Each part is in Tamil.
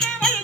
Yeah.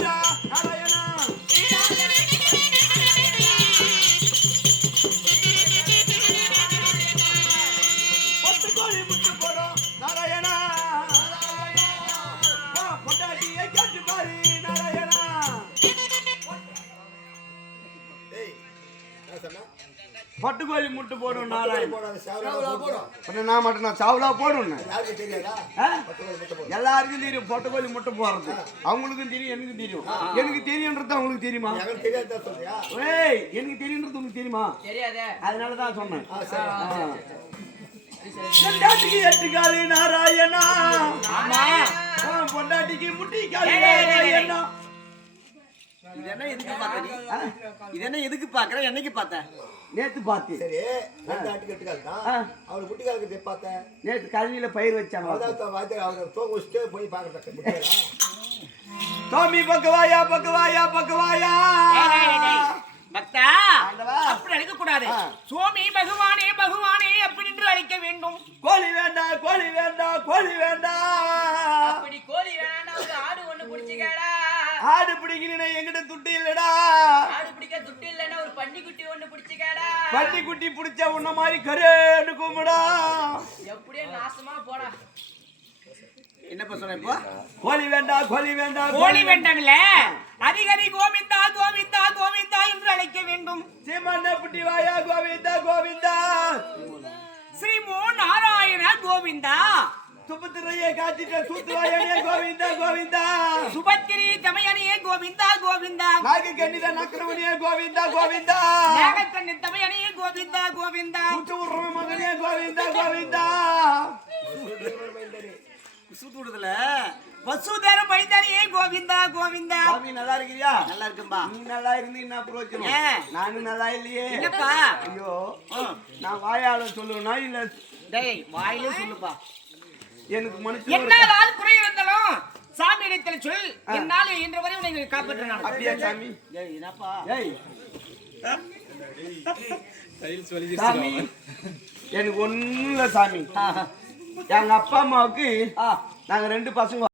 Yeah. பட்டு கோழி முட்டு போடும் நான் மட்டும் நான் சாவலா போடுவேன் யாருக்கு தெரியாதா? ஆ? பத்து கோழி முட்டை போடு. எல்லாருக்கும் தெரியும் பொட்டை கோழி முட்டை போடுறது. அவங்களுக்கும் தெரியும் எனக்கும் தெரியும். எனக்கு தெரியுன்றது அவங்களுக்கு தெரியுமா? எனக்கு? ஏய் எனக்கு தெரியுன்றது உங்களுக்கு தெரியுமா? தெரியாதே. அதனால தான் சொன்னேன். பொண்டாட்டிக்கு எட்டு காலு நாராயணா பொண்டாட்டிக்கு முட்டி காலு நாராயணா. இதென்ன எதுக்கு பார்த்த நீ இதென்ன எதுக்கு பாக்குற என்னைக்கு பார்த்த நேத்து பார்த்து சரி, ரெண்டு ஆட்டுக்கு எட்டு கால் தான். ஆ. அவனுக்கு குட்டி காலுக்கு எப்படி பார்த்தேன்? நேத்து கல்வியில பயிர் வச்சாங்க அவனை தூங்க வச்சுட்டு போய் முட்டையா? சாமி பக்கவாயா பக்கவாயா பக்கவாயா பக்தா ஆண்டவா. அப்படி அழைக்க கூடாது. சுவாமி பகவானே பகவானே அப்படி என்று அழைக்க வேண்டும் கோழி வேண்டாம் கோழி வேண்டாம் கோழி வேண்டாம் அப்படி கோழி வேணாம்னா ஒரு ஆடு ஒண்ணு பிடிச்சிக்கடா ஆடு பிடிக்கணும் எங்கிட்ட துட்டு இல்லடா. ஆடு பிடிக்க துட்டு இல்லைன்னா ஒரு பன்னிக்குட்டி ஒண்ணு பிடிச்சிக்கடா. பட்டி குட்டி பிடிச்ச உன்ன மாதிரி கருன்னு கும்பிடா எப்படியோ நாசமா போடா. என்னப்பா சொன்ன இப்போ? கோழி வேண்டாம் கோழி வேண்டாம் கோழி வேண்டாம்ல அதிகரி கோவிந்தா கோவிந்தா கோவிந்தா என்று அழைக்க வேண்டும். சீமண்ண புட்டி வாயா கோவிந்தா கோவிந்தா. ஸ்ரீ மோ. நாராயண கோவிந்தா. சுபத்திரையை காட்டிட்ட சூத்து வாயானே கோவிந்தா கோவிந்தா. சுபத்திரி தமையனே கோவிந்தா கோவிந்தா. நாக்கு கண்ணித நக்கரமணியே கோவிந்தா கோவிந்தா. நாகக்கண்ணி தமையனே கோவிந்தா கோவிந்தா. கூட்டு உருவ மகனே கோவிந்தா கோவிந்தா. சுத்துடுதுல வசுதர மைந்தனியே கோவிந்தா கோவிந்தா. சாமி நல்லா இருக்கிறியா? நல்லா இருக்கும்பா நீ நல்லா இருந்து என்ன பிரயோஜனம் ஏன்? நானும் நல்லா இல்லையே. என்னப்பா ஐயோ. நான் வாயால சொல்லுவேனா இல்ல? டேய் வாயிலே சொல்லுப்பா. எனக்கு மனுஷன் என்னால் குறை இருந்தாலும் சாமி இடத்தில் சொல். என்னால் இன்று வரை உன்னை காப்பாற்ற நான் அப்படியா சாமி? டேய் என்னப்பா? ஏய். சாமி எனக்கு ஒண்ணும் இல்ல சாமி. எங்க அப்பா அம்மாவுக்கு நாங்க ரெண்டு பசங்க